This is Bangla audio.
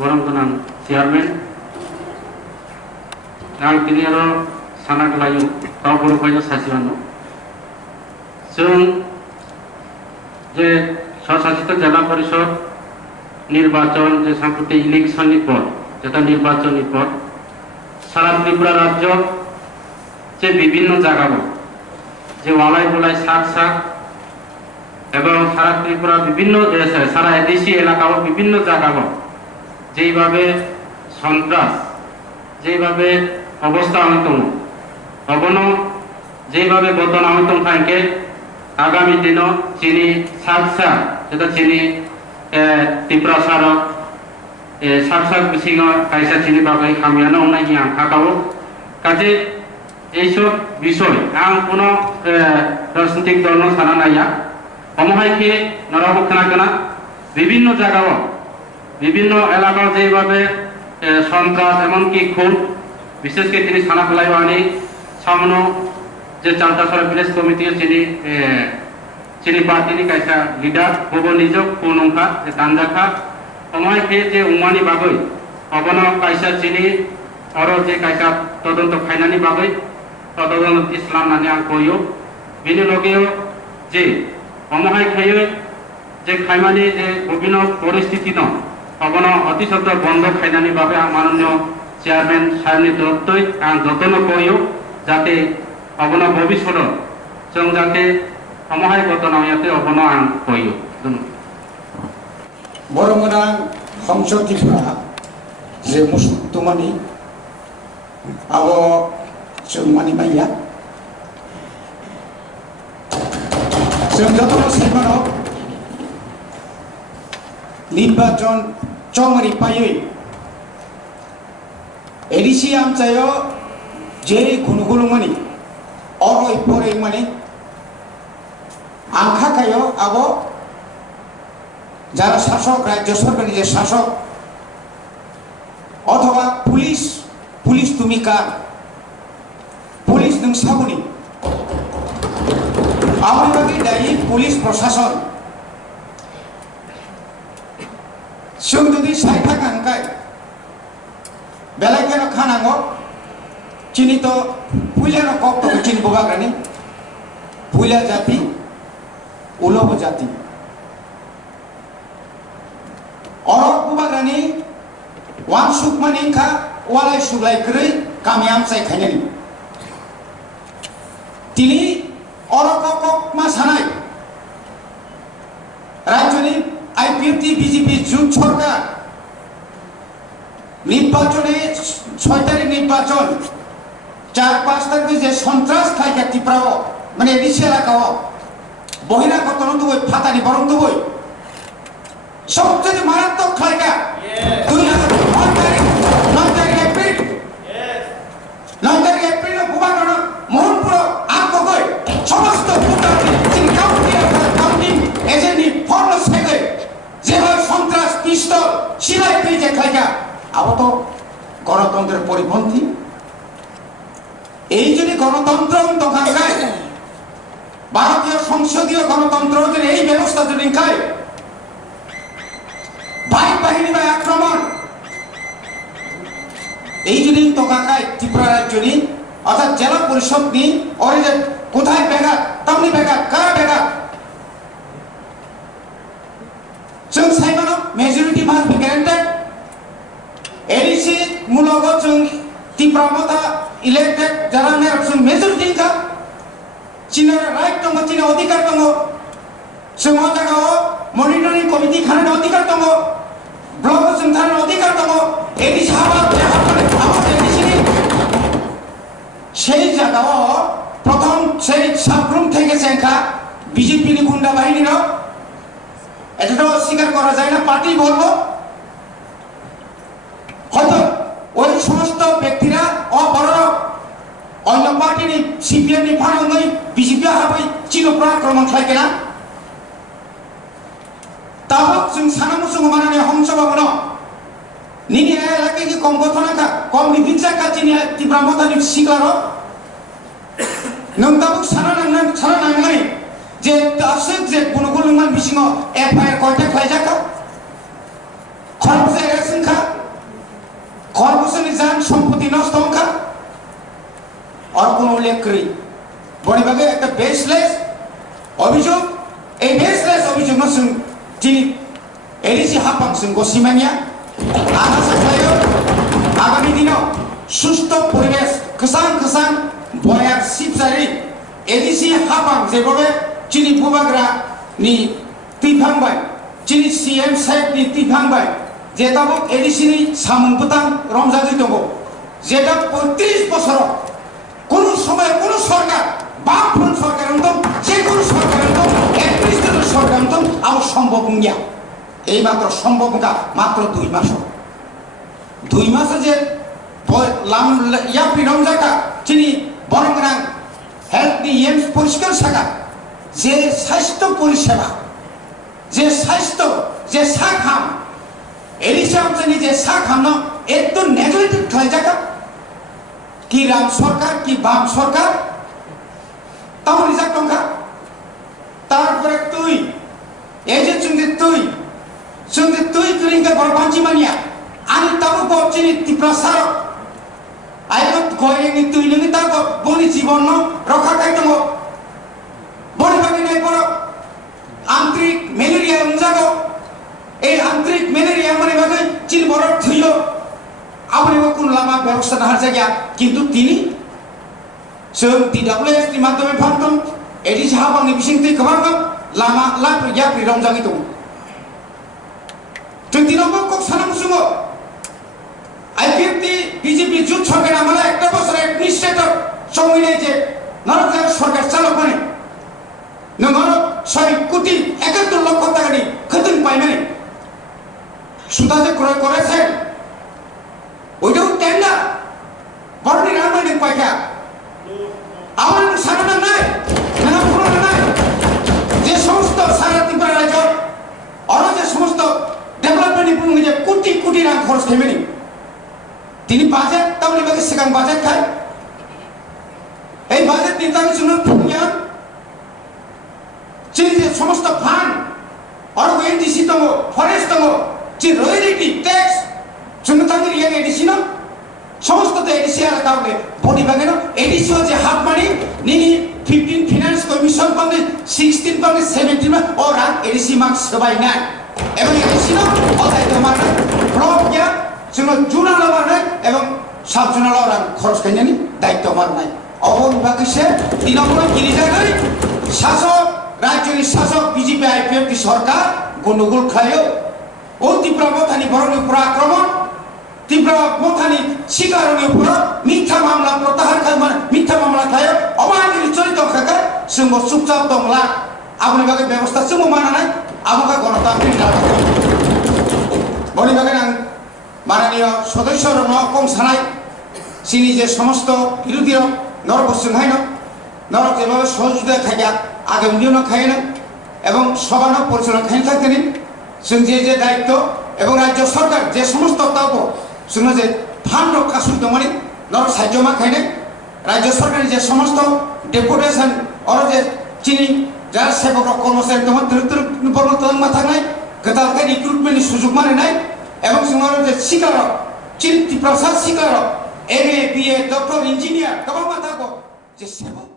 गौरव गोनां चेयारमेन आं दिनै आरो सानाग्लायो गाव बर'फाइनो सासेबानो जों जे स्वशासित जिला परिषद निर्वाचन जे साम्प्रति इलेक्शननि पद जेटा निर्वाचननि पद सारा त्रिपुरा राज्य जे विभिन्न जायगाव जे वालाय गुलाय साक साक এবং সারা ত্রিপুরা বিভিন্ন সারা এদেশি এলাকাও বিভিন্ন জায়গাও যেভাবে সন্ত্রাস যেভাবে অবস্থা হইতম অবন যেভাবে বর্তমান হইতম থাকে আগামী দিন চিনি সাকসা যেটা চিনি ত্রিপুরা সার সাকসাক বিসিং কাইসা চিনি বাকি খামিয়ানো অনাই আং থাকাও কাজে এইসব বিষয় আং কোনো রাজনৈতিক দল সানা নাইয়া অমহাইকে নরবক্ষণা বিভিন্ন জায়গাও বিভিন্ন এলাকা যেভাবে সন্ত্রাস এমনকি খুন বিশেষ করে তিনি থানা ফেলাইব আনি সামনে যে চালতাসরা ভিলেজ কমিটি চিনি পার্টিনি কাইসা লিডার হব নিজক খুনংখা যে দানজাখা অমহাইকে যে উমানি বাগৈ অবন কাইসা চিনি আরো যে কাইসা তদন্ত খাইনানি বাগৈ তদন্ত ইসলাম নানি আং কইও বিনি লগেও যে অমহাই খেয়ে যে খাইমানি যে বিভিন্ন পরিস্থিতি ন অবন অতি সত্তর বন্ধ খাইনানি ভাবে মাননীয় চেয়ারম্যান সাহেবনি তরফতই আং যত্ন কইও যাতে অবন ভবিষ্যৎ जों যাতে অমহাই ঘটনা ইয়াতে অবন আং কইও বরমনা সংসদ ত্রিপুরা যে মুসুতমানি আবো जों मानि माइया जों যতন সাইমানো নির্বাচন চমরি পাইয়ে এডিসি আমচায়ো যে গুনুগুলু মানি অরই পরে মানে আংখা কায়ো আবো যারা শাসক রাজ্য সরকারি যে শাসক অথবা পুলিশ পুলিশ তুমি কার পুলিশ নং সাবনি আমরাকে দায়ী পুলিশ প্রশাসন जों जुदि साइथा गांकाय बेलायखेनो खानांगो चिनि तो पुइलानो कप तो चिनि बगाग्रानि पुइला जाति उलोब जाति अरक बगाग्रानि वान सुकमानि खा वालाय सुलाय ग्रै कामियाम साइ खायनानि तिनि अरक कप मा सानाय राज्यनि आईपीएफटी बीजेपी जुट सरकार निर्वाचने 6 तारिख निर्वाचन 4-5 तारिख जे सन्त्रास खायका टिप्राओ माने एडिसि एलाकाओ बहिरागत नन्दुबई फातानि बरन्दुबई सबचेয়ে মারাত্মক খায়কা 9 तारिख एप्रिल 9 तारिख एप्रिल बुबागन मोहनपुर आगगय समस्त भोटारनि काउन्टिं एजेन्टनि फर्म सेगै যেভাবে সন্ত্রাস পিস্তল সিলাই পেয়ে খাইকা আবো তো গণতন্ত্রের পরিপন্থী এই যদি গণতন্ত্র দোকানকায় ভারতীয় সংসদীয় গণতন্ত্র যদি এই ব্যবস্থা যদি খায় বাইক বাহিনী বা আক্রমণ এই যদি দোকানকায় ত্রিপুরা রাজ্যনি অর্থাৎ জেলা পরিষদ নি ওরে যে কোথায় বেগা তামনি বেগা কারা বেগা जों साइमानो majority must be guaranteed ADC मुलगो जों टिप्रामता इलेक्टेड जारा ने जों मेजॉरिटी का चिनार राइट दङ चिना अधिकार दङ जों जागाव मनिटरिंग कमिटि खानो अधिकार दङ ब्लक जों थानो अधिकार दङ एडिसि हाबा एडिसि সেই জায়গাও প্রথম সেই সাবরুম থেকে সেখা বিজেপি নি গুন্ডা বাহিনী ন এটা তো স্বীকার করা যায় না পার্টি বলবো হয়তো ওই সমস্ত ব্যক্তিরা অবরণ অন্য পার্টি নি সিপিএম নি ফারঙ্গই বিজেপি হাবাই চিনপ্রা আক্রমণ খাইকে না তাও जों সানামুসুং মানানে হংসবাবন নিনি এলাকায় কি কম ঘটনা কা কম বিবিচা কাচিনি তীব্রমতানি শিকারো নংতাবু সানানাংনাই যে দাসক যে গুণগুলমান বিসিং এফআইআর কয়টা খাইজাকা খরচ এরাসিংখা সম্পত্তি নষ্ট হঙ্কা আর কোনো উল্লেখ করি বড়িভাগে একটা বেসলেস অভিযোগ এই বেসলেস অভিযোগ নসুন যিনি এডিসি হাফাং जों গসিমানিয়া আশা খালাयो আগামী দিনাव সুস্থ পরিবেশ খসান বয়ার সিপসারি এডিসি হাফাং যেভাবে যিনি বুবাগ্রা নি তিফাंबाय যিনি সিএম সাহেব নি তিফাंबाय যেটাবো এডিসি নি সামুনপুতাং রমজাগৈ দङ যেটা 35 বছর কোন সময় কোন সরকার বামফ্রন্ট সরকার হতো যে কোন সরকার হতো একত্রিশতম সরকার হতো আমার সম্ভব নয় এই মাত্র সম্ভব না মাত্র 2 মাস 2 মাসে যে ইয়াপি রমজাকা যিনি বরংগ্রাং হেলথ নি এমস পরিষ্কার শাখা যে স্বাস্থ্য পরিষেবা যে স্বাস্থ্য যে সাখাম এডিসি অঞ্চলে যে সাখাম এত নেগলেক্টেড খাইজাকা কি রাম সরকার কি বাম সরকার তাও রিজার্ভ টঙ্কা তারপরে তুই এই যে তুই করিঙ্কা বড় পাঁচি মানিয়া আমি তাও বলছিনি তীব্রসার আইনত গয়নি তুই নিনি তা বনি জীবন রক্ষা খাই দङ বড় বাকি নাই বড় আন্তরিক ম্যালেরিয়া উনজাগো এই আন্তরিক ম্যালেরিয়া মানে বাকি চিন বড় থুইলো আপনি কোন লামা ব্যবস্থা না জায়গা কিন্তু তিনি जों DWS नि माध्यमै फांदों एडिसि हाबांनि बिसिंथि गोबां लामा लाफ्रि याफ्रि रंजाङै दं जों दिनावबो कक सानांगौ आईपीएफटी बीजेपी जुट सरकार आमाला একটা বছর অ্যাডমিনিস্ট্রেটর সঙ্গে যে নরক সরকার চালক মানে নরক 6 কোটি 71 লক্ষ টাকা নি খতন পাই মানে সুতা যে ক্রয় করেছেন ওইটাও টেন্ডার বড়নি রামায়ণ পাইকা আমার সারাটা নাই না পুরোটা নাই যে সমস্ত সারা ত্রিপুরা রাজ্য আর যে সমস্ত ডেভেলপমেন্ট পুরো যে কোটি কোটি টাকা খরচ খেমেনি তিনি বাজেট তাহলে বাকি সেখান বাজেট খায় এই বাজেট নির্ধারণের জন্য প্রজ্ঞান যে সমস্ত ফান্ড আর এনডিসি দङ ফরেস্ট দङ যে রয়্যালিটি ট্যাক্স জন্য তাদের ইয়াং এডিসি না সমস্ত তো এডিসি আর কাউকে বডি বাগেনো এডিসি যে হাফ মানি নিনি 15 ফিনান্স কমিশন পাবে 16 পাবে 17 পাবে और एडिसि मार्क्स सबाय ना এবং এডিসি না অথায় তোমার ব্লক গিয়া जों जुना लाबानो এবং সাব जुना लाबानो খরচ খাইনানি দায়িত্ব আমার নাই অবন বাকিসে দিনগুলো গিরিজাগৈ শাসক রাজ্যের শাসক বিজেপি আইপিএফটি সরকার গন্ডগোল খায়ও ও ত্রিপুরা মথানি বরং উপর আক্রমণ ত্রিপুরা মথানি শিকারণের উপর মিথ্যা মামলা প্রত্যাহার খায় মিথ্যা মামলা খায় অমানবিক চরিত খায় जों চুপচাপ দংলা আপনি বাকি ব্যবস্থা जों মানা নাই আমাকে গণতান্ত্রিক রাজনীতি বনি বাকি আं মাননীয় সদস্য কম সানাই চিনি যে সমস্ত বিরোধী নরক বসুন নরক যেভাবে সহযোগিতা খাইয়া আগামী দিনও খাই না এবং সবান পরিচালনা খাই থাকতেন जों যে দায়িত্ব এবং রাজ্য সরকার যে সমস্ত তত্ত্ব जों যে ফান্ড রক্ষা সুবিধা মানে নরক সাহায্য মা খাই না রাজ্য সরকারের যে সমস্ত ডেপুটেশন আর যে চিনি যারা সেবক কর্মচারী তোমার বর্ণতমা থাকনাই গোদালকে রিক্রুটমেন্টের সুযোগ মানে নাই এবং जों যে শিকার চিনি প্রসাদ শিকার এমএ বিএ ডক্টর ইঞ্জিনিয়ার গোबां माथाखौ যে সেবক